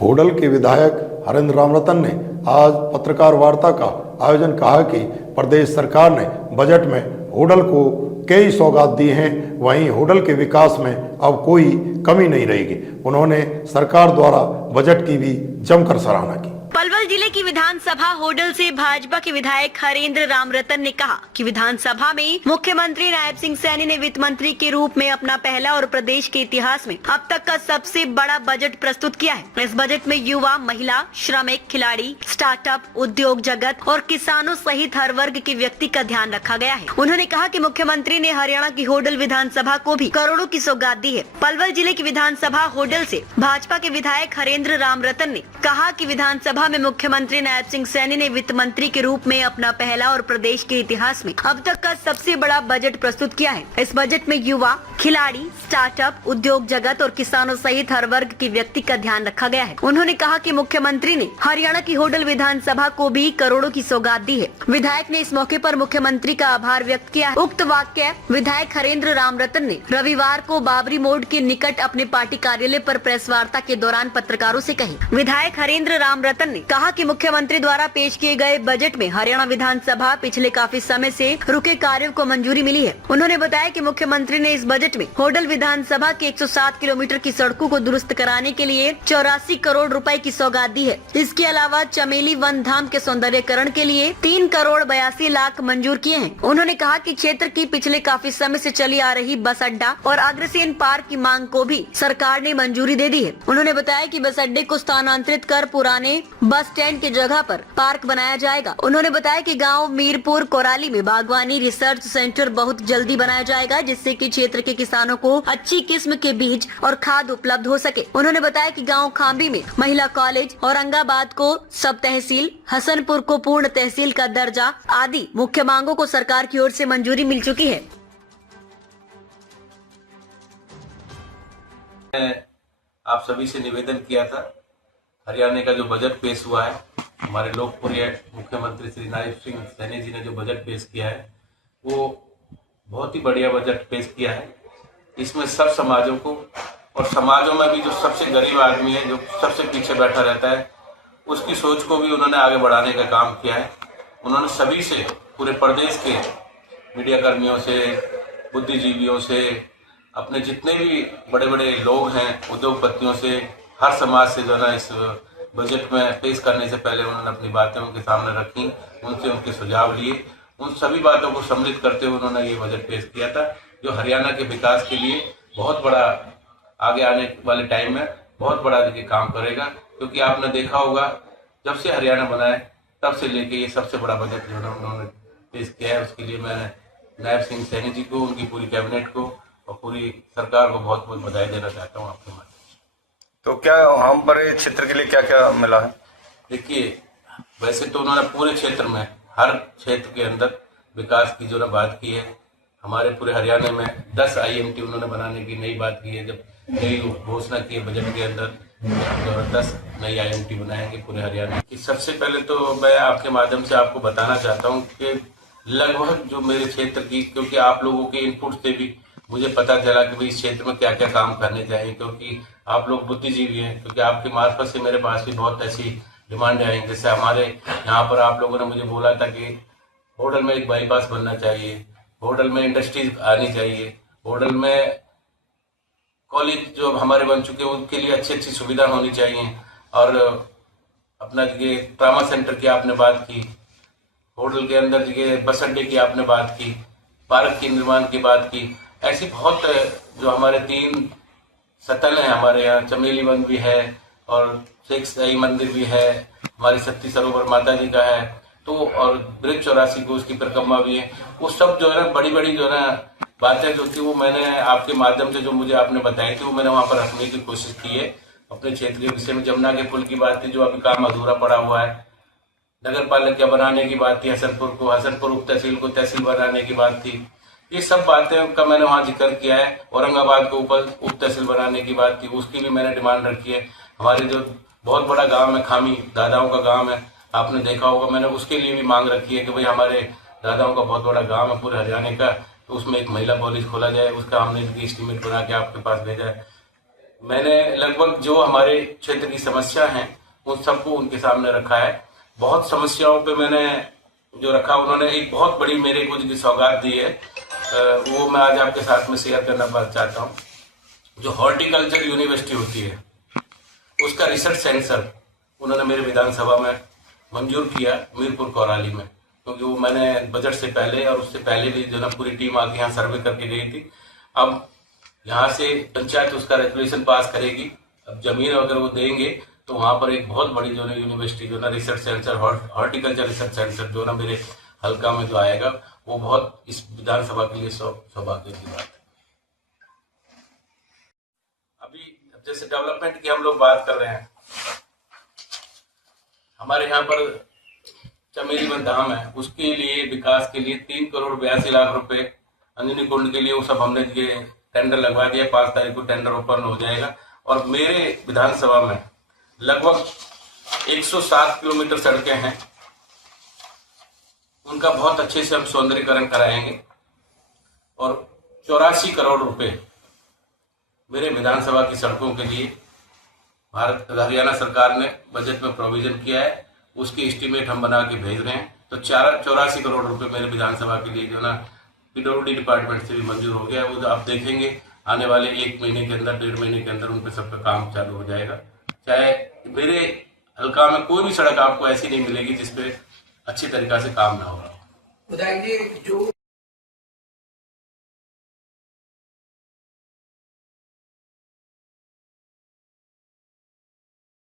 होडल के विधायक हरेंद्र रामरतन ने आज पत्रकार वार्ता का आयोजन कहा कि प्रदेश सरकार ने बजट में होडल को कई सौगात दी हैं, वहीं होडल के विकास में अब कोई कमी नहीं रहेगी। उन्होंने सरकार द्वारा बजट की भी जमकर सराहना की। पलवल जिले की विधानसभा होडल से भाजपा के विधायक हरेंद्र रामरतन ने कहा कि विधानसभा में मुख्यमंत्री नायब सिंह सैनी ने वित्त मंत्री के रूप में अपना पहला और प्रदेश के इतिहास में अब तक का सबसे बड़ा बजट प्रस्तुत किया है। इस बजट में युवा, महिला, श्रमिक, खिलाड़ी, स्टार्टअप, उद्योग जगत और किसानों सहित हर वर्ग के व्यक्ति का ध्यान रखा गया है। उन्होंने कहा कि मुख्यमंत्री ने हरियाणा की होडल विधानसभा को भी करोड़ों की सौगात दी है। पलवल जिले की विधानसभा होडल से भाजपा के विधायक हरेंद्र रामरतन ने कहा कि विधानसभा में मुख्यमंत्री नायब सिंह सैनी ने वित्त मंत्री के रूप में अपना पहला और प्रदेश के इतिहास में अब तक का सबसे बड़ा बजट प्रस्तुत किया है। इस बजट में युवा, खिलाड़ी, स्टार्टअप, उद्योग जगत और किसानों सहित हर वर्ग के व्यक्ति का ध्यान रखा गया है। उन्होंने कहा कि मुख्यमंत्री ने हरियाणा की होडल विधानसभा को भी करोड़ों की सौगात दी है। विधायक ने इस मौके पर मुख्यमंत्री का आभार व्यक्त किया है। उक्त वाक्य विधायक हरेंद्र रामरतन ने रविवार को बाबरी मोड़ के निकट अपने पार्टी कार्यालय पर प्रेस वार्ता के दौरान पत्रकारों से कही। विधायक हरेंद्र रामरतन ने कहा कि मुख्यमंत्री द्वारा पेश किए गए बजट में हरियाणा विधानसभा पिछले काफी समय से रुके कार्यों को मंजूरी मिली है। उन्होंने बताया कि मुख्यमंत्री ने इस बजट में होडल विधानसभा के 107 किलोमीटर की सड़कों को दुरुस्त कराने के लिए 84 करोड़ रुपए की सौगात दी है। इसके अलावा चमेली वन धाम के सौंदर्यकरण के लिए 3 करोड़ 82 लाख मंजूर किए हैं। उन्होंने कहा कि क्षेत्र की पिछले काफी समय से चली आ रही बस अड्डा और अग्रसेन पार्क की मांग को भी सरकार ने मंजूरी दे दी है। उन्होंने बताया कि बस अड्डे को स्थानांतरित कर पुराने बस स्टैंड की जगह पर पार्क बनाया जाएगा। उन्होंने बताया कि गांव मीरपुर कोराली में बागवानी रिसर्च सेंटर बहुत जल्दी बनाया जाएगा, जिससे कि क्षेत्र के किसानों को अच्छी किस्म के बीज और खाद उपलब्ध हो सके। उन्होंने बताया कि गांव खांबी में महिला कॉलेज, औरंगाबाद को सब तहसील, हसनपुर को पूर्ण तहसील का दर्जा आदि मुख्य मांगों को सरकार की ओर से मंजूरी मिल चुकी है। आप सभी से निवेदन किया था, हरियाणा का जो बजट पेश हुआ है, हमारे लोकप्रिय मुख्यमंत्री श्री नायब सिंह सैनी जी ने जो बजट पेश किया है वो बहुत ही बढ़िया बजट पेश किया है। इसमें सब समाजों को और समाजों में भी जो सबसे गरीब आदमी है, जो सबसे पीछे बैठा रहता है, उसकी सोच को भी उन्होंने आगे बढ़ाने का काम किया है। उन्होंने सभी से, पूरे प्रदेश के मीडिया कर्मियों से, बुद्धिजीवियों से, अपने जितने भी बड़े बड़े लोग हैं, उद्योगपतियों से, हर समाज से जो है इस बजट में पेश करने से पहले उन्होंने अपनी बातें उनके सामने रखी, उनसे उनके सुझाव लिए। उन सभी बातों को सम्मिलित करते हुए उन्होंने ये बजट पेश किया था, जो हरियाणा के विकास के लिए बहुत बड़ा, आगे आने वाले टाइम में बहुत बड़ा देखिए काम करेगा। क्योंकि आपने देखा होगा, जब से हरियाणा बना है तब से लेके ये सबसे बड़ा बजट जो है उन्होंने पेश किया है। उसके लिए मैं नायब सिंह सैनी जी को, उनकी पूरी कैबिनेट को और पूरी सरकार को बहुत बहुत बधाई देना चाहता हूँ आपके माध्यम से। तो क्या हम पर क्षेत्र के लिए क्या क्या मिला है? देखिए, वैसे तो उन्होंने पूरे क्षेत्र में, हर क्षेत्र के अंदर विकास की जो ना बात की है। हमारे पूरे हरियाणा में 10 IMT उन्होंने बनाने की नई बात की है। जब नई घोषणा की है बजट के अंदर, 10 नई IMT बनाएंगे पूरे हरियाणा की। सबसे पहले तो मैं आपके माध्यम से आपको बताना चाहता हूँ कि लगभग जो मेरे क्षेत्र की, क्योंकि आप लोगों के इनपुट से भी मुझे पता चला कि भाई इस क्षेत्र में क्या क्या काम करने चाहिए, क्योंकि आप लोग बुद्धिजीवी हैं। क्योंकि आपके मार्फत से मेरे पास भी बहुत ऐसी डिमांडें आई। जैसे हमारे यहाँ पर आप लोगों ने मुझे बोला था कि होडल में एक बाईपास बनना चाहिए, होडल में इंडस्ट्रीज आनी चाहिए, होडल में कॉलेज जो हमारे बन चुके हैं उनके लिए अच्छी अच्छी सुविधा होनी चाहिए, और अपना ये ट्रामा सेंटर की आपने बात की, होडल के अंदर ये बस अड्डे की आपने बात की, पार्क के निर्माण की बात की। ऐसी बहुत जो हमारे 3 सतल है, हमारे यहाँ चमेली वन भी है और शेख शाही मंदिर भी है, हमारी सती सरोवर माता जी का है, तो और ब्रिज 84 को उसकी परिक्रमा भी है। वो सब जो है ना बड़ी बड़ी जो है ना बातें जो थी वो मैंने आपके माध्यम से जो मुझे आपने बताई थी वो मैंने वहाँ पर रखने की कोशिश की है। अपने क्षेत्र के विषय में जमुना के पुल की बात थी, जो अभी काम अधूरा पड़ा हुआ है। नगर पालिका बनाने की बात थी, हसनपुर उप तहसील को तहसील बनाने की बात थी। ये सब बातें का मैंने वहाँ जिक्र किया है। औरंगाबाद को उप तहसील बनाने की बात थी, उसकी भी मैंने डिमांड रखी है। हमारे जो बहुत बड़ा गांव है खामी, दादाओं का गांव है, आपने देखा होगा, मैंने उसके लिए भी मांग रखी है कि भाई हमारे दादाओं का बहुत बड़ा गांव है पूरे हरियाणा का, तो उसमें एक महिला कॉलेज खोला जाए। उसका हमने एस्टीमेट बना के आपके पास भेजा है। मैंने लगभग जो हमारे क्षेत्र की समस्या हैं उन सबको उनके सामने रखा है। बहुत समस्याओं पे मैंने जो रखा, उन्होंने एक बहुत बड़ी मेरे को जो सौगात दी है वो मैं आज आपके साथ में शेयर करना चाहता हूँ। जो हॉर्टिकल्चर यूनिवर्सिटी होती है उसका रिसर्च सेंटर उन्होंने मेरे विधानसभा में मंजूर किया मीरपुर कोराली में, क्योंकि वो मैंने बजट से पहले और उससे पहले भी जो ना पूरी टीम आके यहाँ सर्वे करके गई थी। अब यहाँ से पंचायत उसका रेजोल्यूशन पास करेगी, अब जमीन अगर वो देंगे तो वहां पर एक बहुत बड़ी जो ना यूनिवर्सिटी जो ना research centre horticulture research centre जो ना मेरे हल्का में जो आएगा वो बहुत इस विधानसभा के लिए सौभाग्य की बात है। अभी जैसे डेवलपमेंट की हम लोग बात कर रहे हैं, हमारे यहाँ पर चमेली वन धाम है, उसके लिए विकास के लिए 3,82,00,000 रुपए, अंजनी कुंड के लिए वो सब हमने ये टेंडर लगवा दिया। 5 तारीख को टेंडर ओपन हो जाएगा। और मेरे विधानसभा में लगभग 107 किलोमीटर सड़कें हैं, उनका बहुत अच्छे से हम सौंदर्यीकरण कराएंगे। और 84 करोड़ रुपए मेरे विधानसभा की सड़कों के लिए भारत हरियाणा सरकार ने बजट में प्रोविजन किया है, उसकी एस्टीमेट हम बना के भेज रहे हैं। तो 84 करोड़ रुपए मेरे विधानसभा के लिए जो ना पीडब्ल्यूडी डिपार्टमेंट से भी मंजूर हो गया है। वो आप देखेंगे आने वाले 1 महीने के अंदर, 1.5 महीने के अंदर उन पे सबका काम चालू हो जाएगा। चाहे मेरे हल्का में कोई भी सड़क आपको ऐसी नहीं मिलेगी जिसपे अच्छी तरीका से काम ना हो रहा हो। विधायक जी, जो